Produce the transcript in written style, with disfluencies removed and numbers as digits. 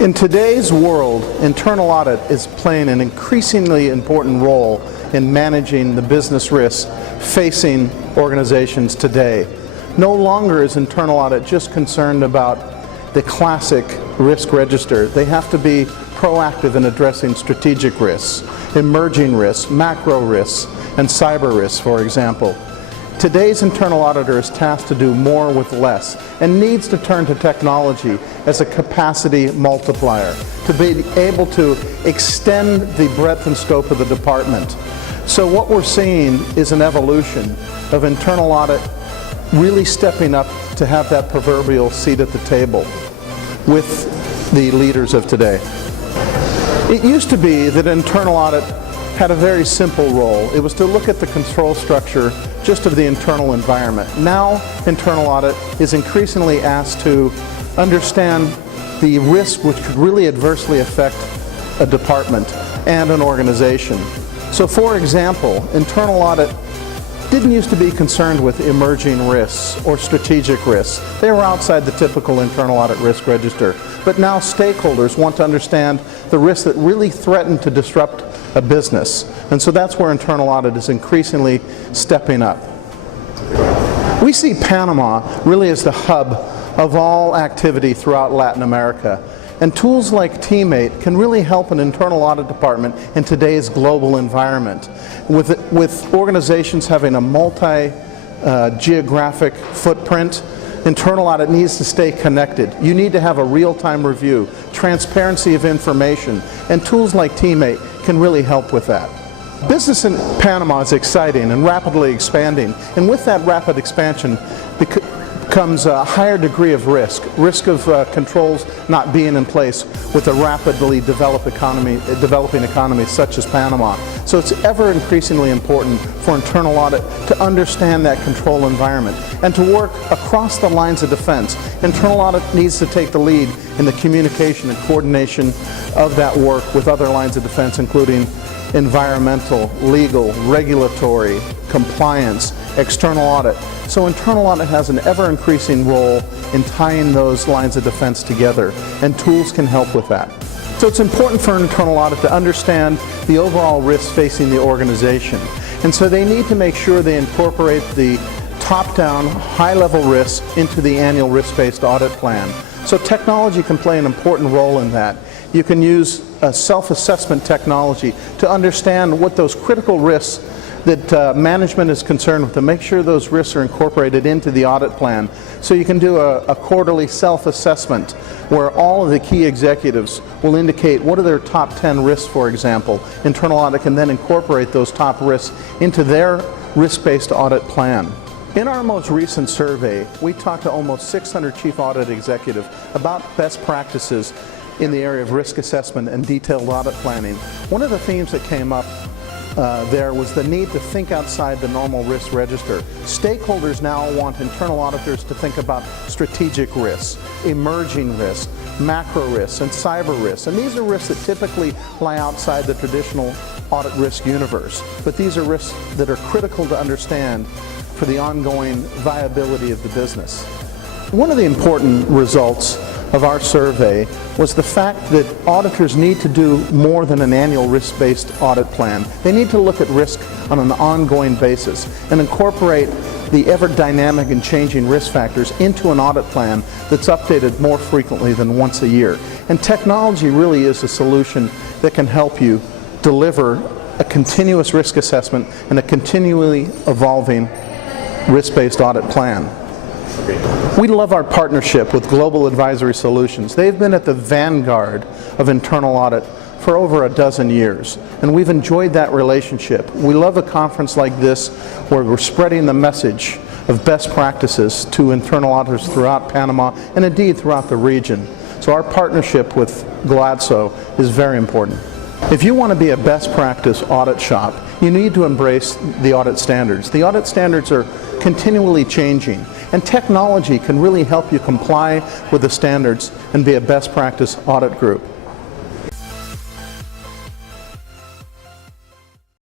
In today's world, internal audit is playing an increasingly important role in managing the business risks facing organizations today. No longer is internal audit just concerned about the classic risk register. They have to be proactive in addressing strategic risks, emerging risks, macro risks, and cyber risks, for example. Today's internal auditor is tasked to do more with less and needs to turn to technology as a capacity multiplier to be able to extend the breadth and scope of the department. So what we're seeing is an evolution of internal audit really stepping up to have that proverbial seat at the table with the leaders of today. It used to be that internal audit had a very simple role. It was to look at the control structure just of the internal environment. Now, internal audit is increasingly asked to understand the risk which could really adversely affect a department and an organization. So, for example, internal audit didn't used to be concerned with emerging risks or strategic risks. They were outside the typical internal audit risk register. But now stakeholders want to understand the risks that really threaten to disrupt a business. And so that's where internal audit is increasingly stepping up. We see Panama really as the hub of all activity throughout Latin America. And tools like TeamMate can really help an internal audit department in today's global environment. With organizations having a multi-geographic footprint, internal audit needs to stay connected. You need to have a real-time review, transparency of information, and tools like TeamMate can really help with that. Business in Panama is exciting and rapidly expanding, and with that rapid expansion comes a higher degree of risk of controls not being in place with a rapidly developing economy such as Panama. So it's ever increasingly important for internal audit to understand that control environment and to work across the lines of defense. Internal audit needs to take the lead in the communication and coordination of that work with other lines of defense, including environmental, legal, regulatory, compliance, external audit. So internal audit has an ever-increasing role in tying those lines of defense together, and tools can help with that. So it's important for internal audit to understand the overall risks facing the organization. And so they need to make sure they incorporate the top-down, high-level risks into the annual risk-based audit plan. So technology can play an important role in that. You can use a self-assessment technology to understand what those critical risks that management is concerned with, to make sure those risks are incorporated into the audit plan. So you can do a quarterly self-assessment where all of the key executives will indicate what are their top 10 risks, for example. Internal audit can then incorporate those top risks into their risk-based audit plan. In our most recent survey, we talked to almost 600 chief audit executives about best practices in the area of risk assessment and detailed audit planning. One of the themes that came up there was the need to think outside the normal risk register. Stakeholders now want internal auditors to think about strategic risks, emerging risks, macro risks, and cyber risks. And these are risks that typically lie outside the traditional audit risk universe. But these are risks that are critical to understand for the ongoing viability of the business. One of the important results of our survey was the fact that auditors need to do more than an annual risk-based audit plan. They need to look at risk on an ongoing basis and incorporate the ever-dynamic and changing risk factors into an audit plan that's updated more frequently than once a year. And technology really is a solution that can help you deliver a continuous risk assessment and a continually evolving risk-based audit plan. We love our partnership with Global Advisory Solutions. They've been at the vanguard of internal audit for over a dozen years, and we've enjoyed that relationship. We love a conference like this where we're spreading the message of best practices to internal auditors throughout Panama and indeed throughout the region. So our partnership with Gloadso is very important. If you want to be a best practice audit shop, you need to embrace the audit standards. The audit standards are continually changing, and technology can really help you comply with the standards and be a best practice audit group.